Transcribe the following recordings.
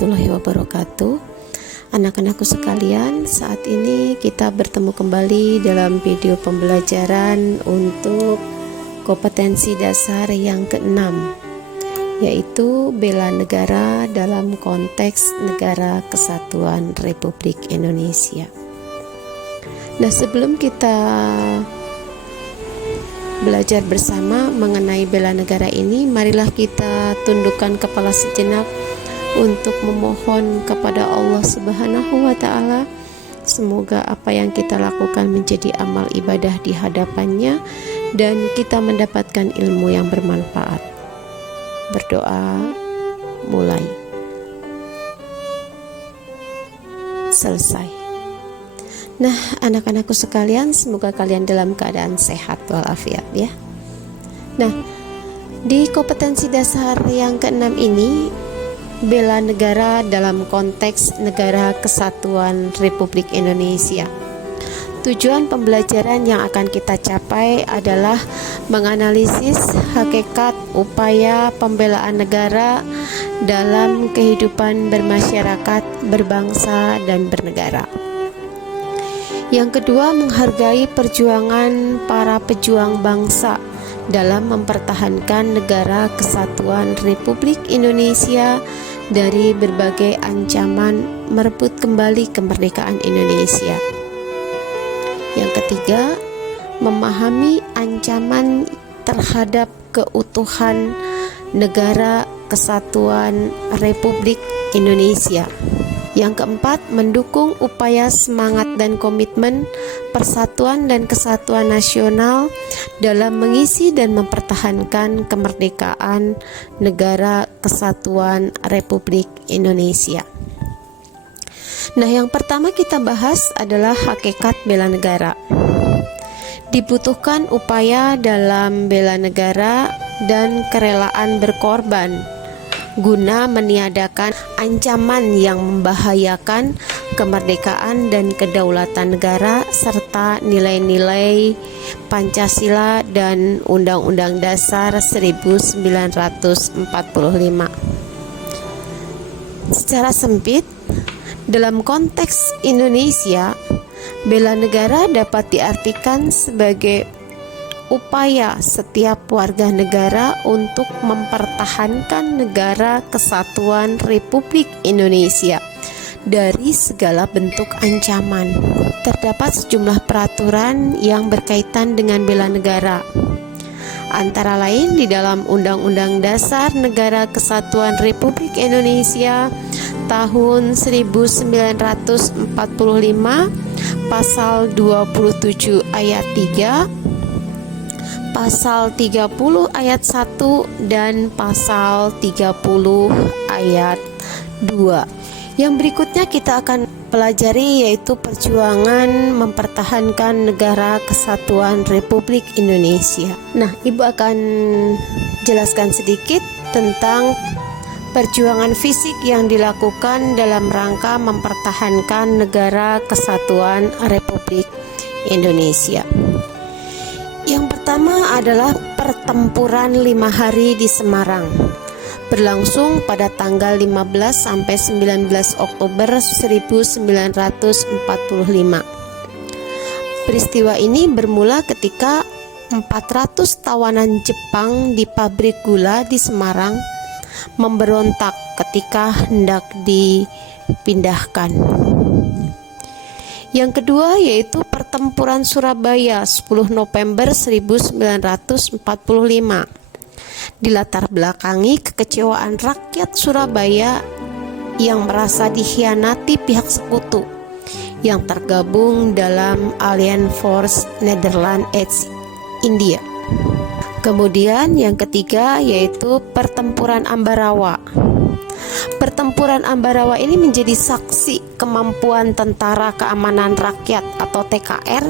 warahmatullahi wabarakatuh. Anak-anakku sekalian, saat ini kita bertemu kembali dalam video pembelajaran untuk kompetensi dasar yang ke-6, yaitu bela negara dalam konteks Negara Kesatuan Republik Indonesia. Nah, sebelum kita belajar bersama mengenai bela negara ini, marilah kita tundukkan kepala sejenak untuk memohon kepada Allah Subhanahu wa Ta'ala. Semoga apa yang kita lakukan menjadi amal ibadah di hadapannya dan kita mendapatkan ilmu yang bermanfaat. Berdoa mulai. Selesai. Nah, anak-anakku sekalian, semoga kalian dalam keadaan sehat walafiat ya. Nah, di kompetensi dasar yang ke-6 ini, bela negara dalam konteks Negara Kesatuan Republik Indonesia. Tujuan pembelajaran yang akan kita capai adalah menganalisis hakikat upaya pembelaan negara dalam kehidupan bermasyarakat, berbangsa, dan bernegara. Yang kedua, menghargai perjuangan para pejuang bangsa dalam mempertahankan Negara Kesatuan Republik Indonesia dari berbagai ancaman merebut kembali kemerdekaan Indonesia. Yang ketiga, memahami ancaman terhadap keutuhan Negara Kesatuan Republik Indonesia. Yang keempat, mendukung upaya semangat dan komitmen persatuan dan kesatuan nasional dalam mengisi dan mempertahankan kemerdekaan Negara Kesatuan Republik Indonesia. Nah, yang pertama kita bahas adalah hakikat bela negara. Dibutuhkan upaya dalam bela negara dan kerelaan berkorban guna meniadakan ancaman yang membahayakan kemerdekaan dan kedaulatan negara serta nilai-nilai Pancasila dan Undang-Undang Dasar 1945. Secara sempit, dalam konteks Indonesia, bela negara dapat diartikan sebagai upaya setiap warga negara untuk mempertahankan Negara Kesatuan Republik Indonesia dari segala bentuk ancaman. Terdapat sejumlah peraturan yang berkaitan dengan bela negara. Antara lain di dalam Undang-Undang Dasar Negara Kesatuan Republik Indonesia tahun 1945 pasal 27 ayat 3, pasal 30 ayat 1 dan pasal 30 ayat 2. Yang berikutnya kita akan pelajari, yaitu perjuangan mempertahankan Negara Kesatuan Republik Indonesia. Nah, Ibu akan jelaskan sedikit tentang perjuangan fisik yang dilakukan dalam rangka mempertahankan Negara Kesatuan Republik Indonesia. Yang pertama adalah pertempuran 5 hari di Semarang, berlangsung pada tanggal 15 sampai 19 Oktober 1945. Peristiwa ini bermula ketika 400 tawanan Jepang di pabrik gula di Semarang memberontak ketika hendak dipindahkan. Yang kedua yaitu pertempuran Surabaya 10 November 1945. Dilatar belakangi kekecewaan rakyat Surabaya yang merasa dikhianati pihak sekutu yang tergabung dalam Allied Force Netherlands East India. Kemudian yang ketiga yaitu pertempuran Ambarawa. Pertempuran Ambarawa ini menjadi saksi kemampuan Tentara Keamanan Rakyat atau TKR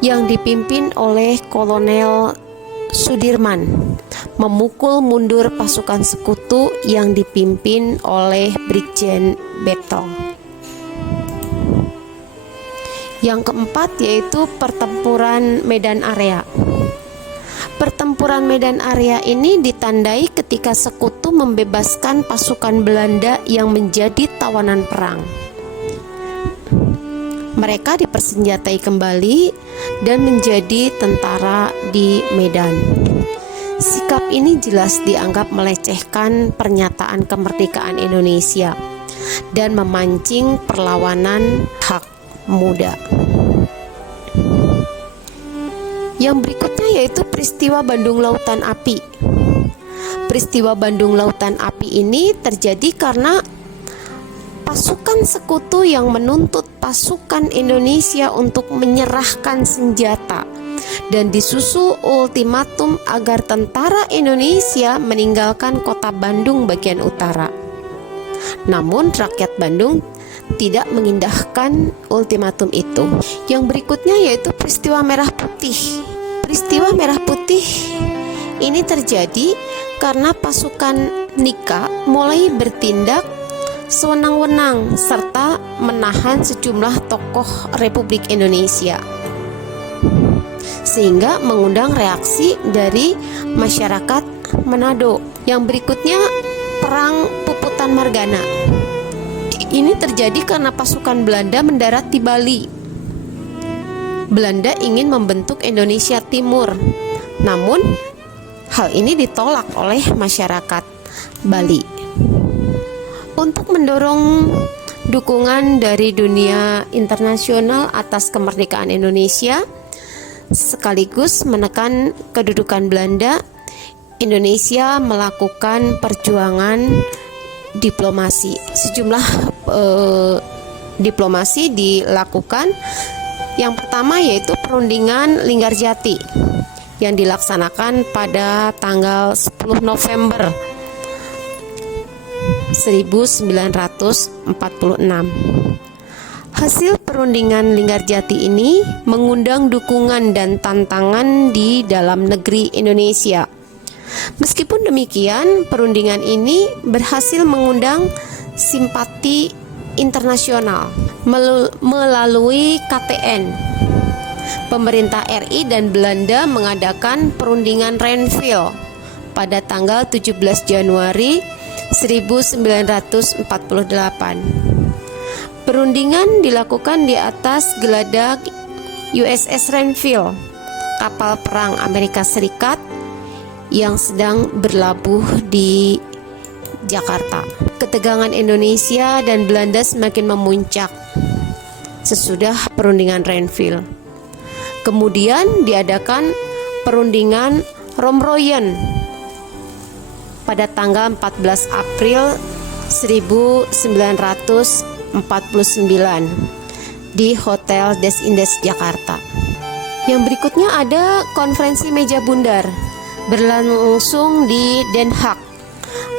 yang dipimpin oleh Kolonel Sudirman memukul mundur pasukan sekutu yang dipimpin oleh Brigjen Betong. Yang keempat yaitu pertempuran Medan Area. Pertempuran Medan Area ini ditandai ketika Sekutu membebaskan pasukan Belanda yang menjadi tawanan perang. Mereka dipersenjatai kembali dan menjadi tentara di Medan. Sikap ini jelas dianggap melecehkan pernyataan kemerdekaan Indonesia dan memancing perlawanan hak muda. Yang berikutnya yaitu peristiwa Bandung Lautan Api. Peristiwa Bandung Lautan Api ini terjadi karena pasukan Sekutu yang menuntut pasukan Indonesia untuk menyerahkan senjata dan disusul ultimatum agar tentara Indonesia meninggalkan kota Bandung bagian utara. Namun rakyat Bandung tidak mengindahkan ultimatum itu. Yang berikutnya yaitu peristiwa Merah Putih. Peristiwa Merah Putih ini terjadi karena pasukan Nika mulai bertindak sewenang-wenang serta menahan sejumlah tokoh Republik Indonesia, sehingga mengundang reaksi dari masyarakat Manado. Yang berikutnya Perang Puputan Margana. Ini terjadi karena pasukan Belanda mendarat di Bali. Belanda ingin membentuk Indonesia Timur, namun hal ini ditolak oleh masyarakat Bali. Untuk mendorong dukungan dari dunia internasional atas kemerdekaan Indonesia, sekaligus menekan kedudukan Belanda, Indonesia melakukan perjuangan diplomasi. Sejumlah diplomasi dilakukan. Yang pertama yaitu perundingan Linggarjati yang dilaksanakan pada tanggal 10 November 1946. Hasil perundingan Linggarjati ini mengundang dukungan dan tantangan di dalam negeri Indonesia. Meskipun demikian, perundingan ini berhasil mengundang simpati internasional melalui KTN. Pemerintah RI dan Belanda mengadakan perundingan Renville pada tanggal 17 Januari 1948. Perundingan dilakukan di atas geladak USS Renville, kapal perang Amerika Serikat yang sedang berlabuh di Jakarta. Ketegangan Indonesia dan Belanda semakin memuncak sesudah perundingan Renville. Kemudian diadakan perundingan Romroyen pada tanggal 14 April 1949 di Hotel Des Indes Jakarta. Yang berikutnya ada konferensi meja bundar berlangsung di Den Haag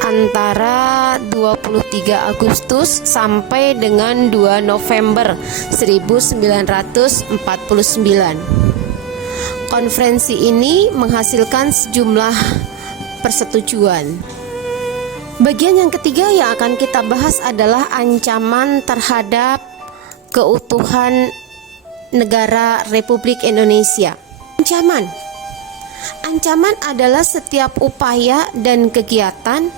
antara 23 Agustus sampai dengan 2 November 1949. Konferensi ini menghasilkan sejumlah persetujuan. Bagian yang ketiga yang akan kita bahas adalah ancaman terhadap keutuhan negara Republik Indonesia. Ancaman adalah setiap upaya dan kegiatan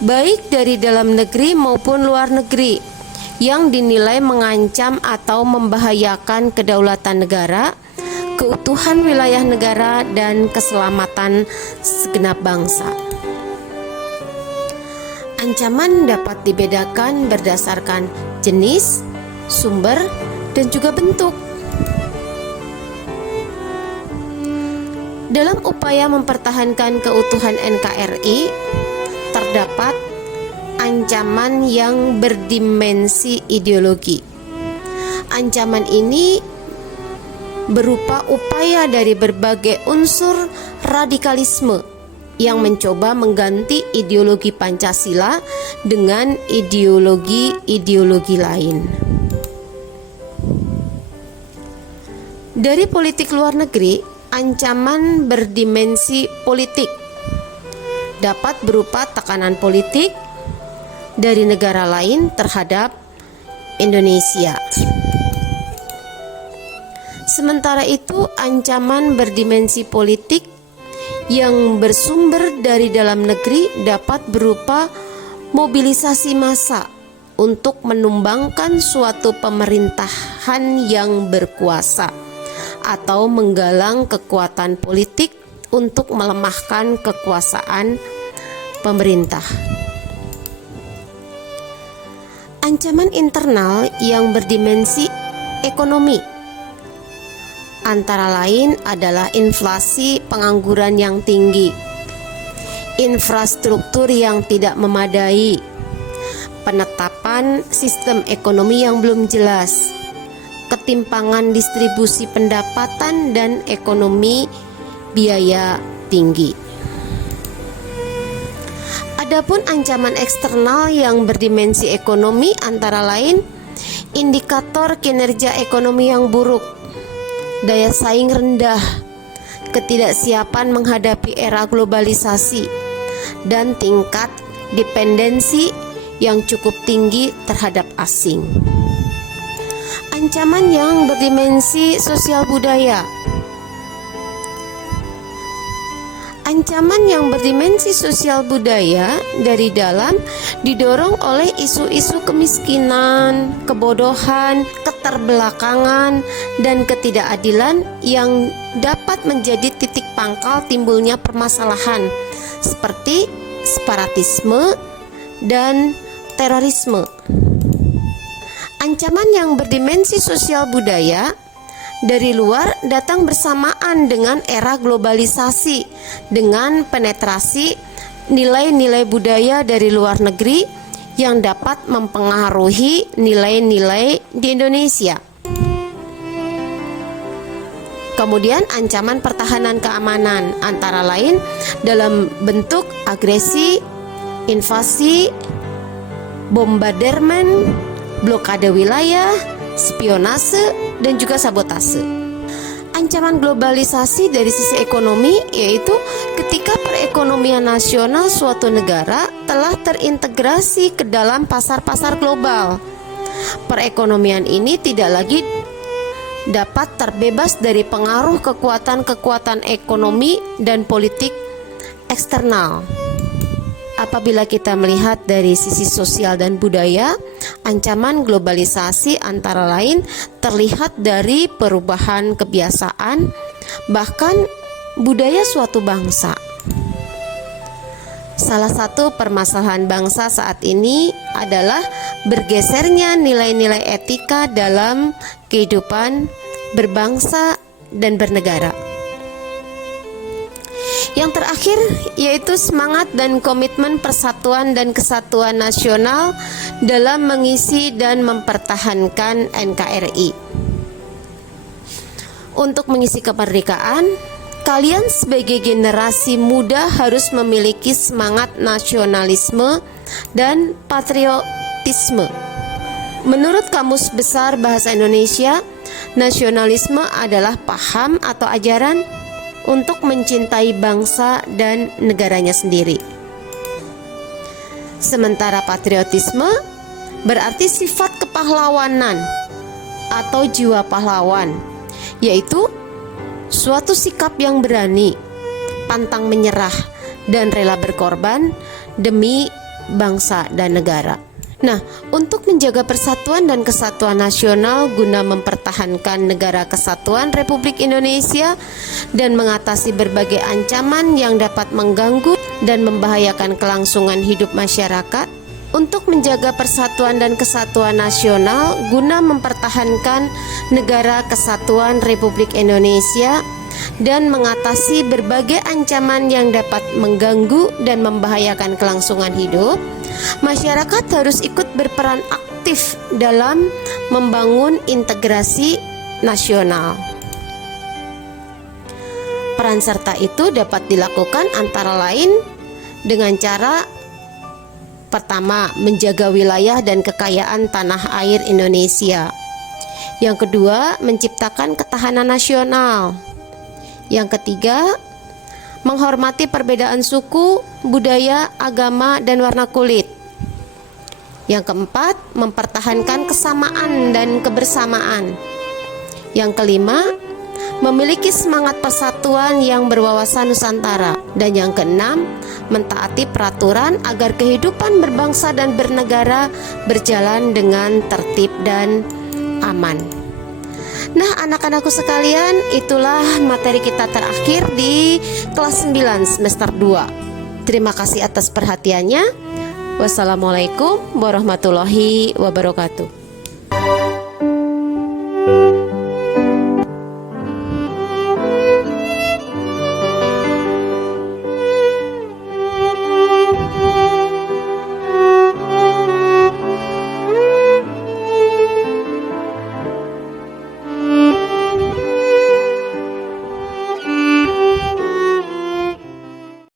baik dari dalam negeri maupun luar negeri yang dinilai mengancam atau membahayakan kedaulatan negara, keutuhan wilayah negara, dan keselamatan segenap bangsa. Ancaman dapat dibedakan berdasarkan jenis, sumber, dan juga bentuk. Dalam upaya mempertahankan keutuhan NKRI, terdapat ancaman yang berdimensi ideologi. Ancaman ini berupa upaya dari berbagai unsur radikalisme yang mencoba mengganti ideologi Pancasila dengan ideologi-ideologi lain. Dari politik luar negeri, ancaman berdimensi politik dapat berupa tekanan politik dari negara lain terhadap Indonesia. Sementara itu, ancaman berdimensi politik yang bersumber dari dalam negeri dapat berupa mobilisasi massa untuk menumbangkan suatu pemerintahan yang berkuasa atau menggalang kekuatan politik untuk melemahkan kekuasaan pemerintah. Ancaman internal yang berdimensi ekonomi antara lain adalah inflasi, pengangguran yang tinggi, infrastruktur yang tidak memadai, penetapan sistem ekonomi yang belum jelas, ketimpangan distribusi pendapatan dan ekonomi biaya tinggi. Adapun ancaman eksternal yang berdimensi ekonomi antara lain indikator kinerja ekonomi yang buruk, daya saing rendah, ketidaksiapan menghadapi era globalisasi, dan tingkat dependensi yang cukup tinggi terhadap asing. Ancaman yang berdimensi sosial budaya. Ancaman yang berdimensi sosial budaya dari dalam didorong oleh isu-isu kemiskinan, kebodohan, keterbelakangan, dan ketidakadilan yang dapat menjadi titik pangkal timbulnya permasalahan seperti separatisme dan terorisme. Ancaman yang berdimensi sosial budaya dari luar datang bersamaan dengan era globalisasi, dengan penetrasi nilai-nilai budaya dari luar negeri yang dapat mempengaruhi nilai-nilai di Indonesia. Kemudian ancaman pertahanan keamanan antara lain dalam bentuk agresi, invasi, bombardemen, blokade wilayah, spionase, dan juga sabotase. Ancaman globalisasi dari sisi ekonomi yaitu ketika perekonomian nasional suatu negara telah terintegrasi ke dalam pasar-pasar global. Perekonomian ini tidak lagi dapat terbebas dari pengaruh kekuatan-kekuatan ekonomi dan politik eksternal. Apabila kita melihat dari sisi sosial dan budaya, ancaman globalisasi antara lain terlihat dari perubahan kebiasaan, bahkan budaya suatu bangsa. Salah satu permasalahan bangsa saat ini adalah bergesernya nilai-nilai etika dalam kehidupan berbangsa dan bernegara. Yang terakhir yaitu semangat dan komitmen persatuan dan kesatuan nasional dalam mengisi dan mempertahankan NKRI. Untuk mengisi kemerdekaan, kalian sebagai generasi muda harus memiliki semangat nasionalisme dan patriotisme. Menurut Kamus Besar Bahasa Indonesia, nasionalisme adalah paham atau ajaran untuk mencintai bangsa dan negaranya sendiri. Sementara patriotisme berarti sifat kepahlawanan atau jiwa pahlawan, yaitu suatu sikap yang berani, pantang menyerah, dan rela berkorban demi bangsa dan negara. Nah, untuk menjaga persatuan dan kesatuan nasional guna mempertahankan negara kesatuan Republik Indonesia dan mengatasi berbagai ancaman yang dapat mengganggu dan membahayakan kelangsungan hidup masyarakat, untuk menjaga persatuan dan kesatuan nasional guna mempertahankan negara kesatuan Republik Indonesia dan mengatasi berbagai ancaman yang dapat mengganggu dan membahayakan kelangsungan hidup, masyarakat harus ikut berperan aktif dalam membangun integrasi nasional. Peran serta itu dapat dilakukan antara lain dengan cara pertama, menjaga wilayah dan kekayaan tanah air Indonesia. Yang kedua, menciptakan ketahanan nasional. Yang ketiga, menghormati perbedaan suku, budaya, agama, dan warna kulit. Yang keempat, mempertahankan kesamaan dan kebersamaan. Yang kelima, memiliki semangat persatuan yang berwawasan Nusantara. Dan yang keenam, mentaati peraturan agar kehidupan berbangsa dan bernegara berjalan dengan tertib dan aman. Nah, anak-anakku sekalian, itulah materi kita terakhir di kelas 9 semester 2. Terima kasih atas perhatiannya. Wassalamualaikum warahmatullahi wabarakatuh.